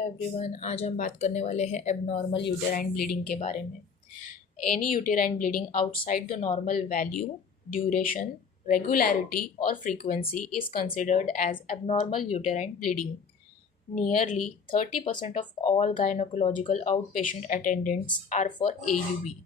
Hello everyone, आज हम बात करने वाले हैं एबनॉर्मल यूटेराइन ब्लीडिंग के बारे में। Any uterine bleeding outside the normal value, duration, regularity और frequency is considered as abnormal uterine bleeding. Nearly 30% of all gynecological outpatient attendants are for AUB.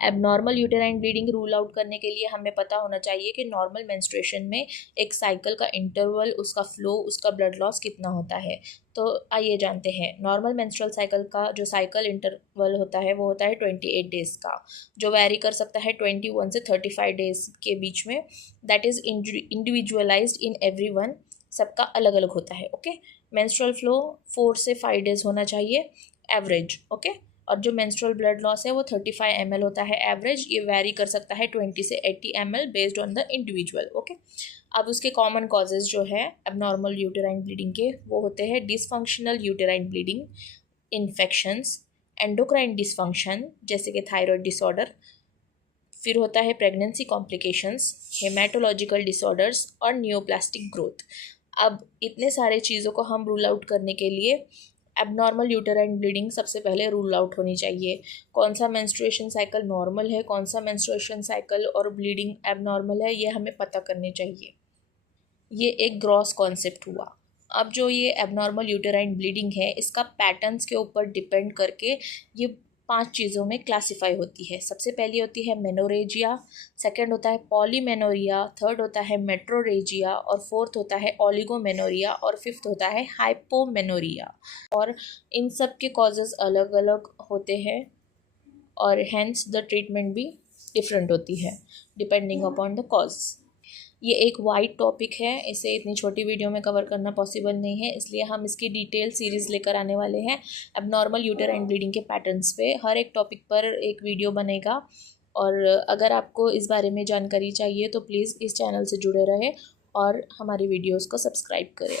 Abnormal uterine bleeding rule out करने के लिए हमें पता होना चाहिए कि नॉर्मल मेंस्ट्रुएशन में एक साइकिल का इंटरवल, उसका फ्लो, उसका ब्लड लॉस कितना होता है। तो आइए जानते हैं। नॉर्मल मेंस्ट्रुअल साइकिल का जो साइकिल इंटरवल होता है वो होता है 28 डेज़ का, जो वैरी कर सकता है 21 से 35 डेज़ के बीच में। That is individualised in everyone, सबका अलग अलग होता है। ओके, मेंस्ट्रुअल फ्लो 4 से 5 डेज़ होना चाहिए एवरेज। ओके, और जो मेंस्ट्रुअल ब्लड लॉस है वो 35 ml होता है एवरेज। ये वैरी कर सकता है 20 से 80 ml based on the individual. Okay, अब उसके कॉमन कॉजेज़ जो है एबनॉर्मल यूटेराइन ब्लीडिंग के वो होते हैं dysfunctional uterine bleeding, infections, endocrine dysfunction जैसे कि थायराइड डिसऑर्डर, फिर होता है प्रेगनेंसी कॉम्प्लिकेशंस, हेमाटोलॉजिकल डिसऑर्डर्स और नियोप्लास्टिक ग्रोथ। अब इतने सारे चीज़ों को हम रूल आउट करने के लिए एबनॉर्मल यूटेराइन ब्लीडिंग सबसे पहले रूल आउट होनी चाहिए। कौन सा मेंस्ट्रुएशन साइकिल नॉर्मल है, कौन सा मेंस्ट्रुएशन साइकिल और ब्लीडिंग एबनॉर्मल है, ये हमें पता करनी चाहिए। ये एक ग्रॉस कॉन्सेप्ट हुआ। अब जो ये एबनॉर्मल यूटेराइन ब्लीडिंग है, इसका पैटर्न्स के ऊपर डिपेंड करके ये 5 चीज़ों में क्लासिफाई होती है। सबसे पहली होती है मेनोरेजिया, सेकंड होता है पॉलीमेनोरिया, थर्ड होता है मेट्रोरेजिया और फोर्थ होता है ओलिगोमेनोरिया और फिफ्थ होता है हाइपोमेनोरिया। और इन सब के कॉजेज़ अलग अलग होते हैं और हैंस द ट्रीटमेंट भी डिफरेंट होती है डिपेंडिंग अपॉन द कॉज। ये एक वाइड टॉपिक है, इसे इतनी छोटी वीडियो में कवर करना पॉसिबल नहीं है, इसलिए हम इसकी डिटेल सीरीज़ लेकर आने वाले हैं। एबनॉर्मल यूटेराइन ब्लीडिंग के पैटर्न्स पे हर एक टॉपिक पर एक वीडियो बनेगा। और अगर आपको इस बारे में जानकारी चाहिए तो प्लीज़ इस चैनल से जुड़े रहें और हमारी वीडियोस को सब्सक्राइब करें।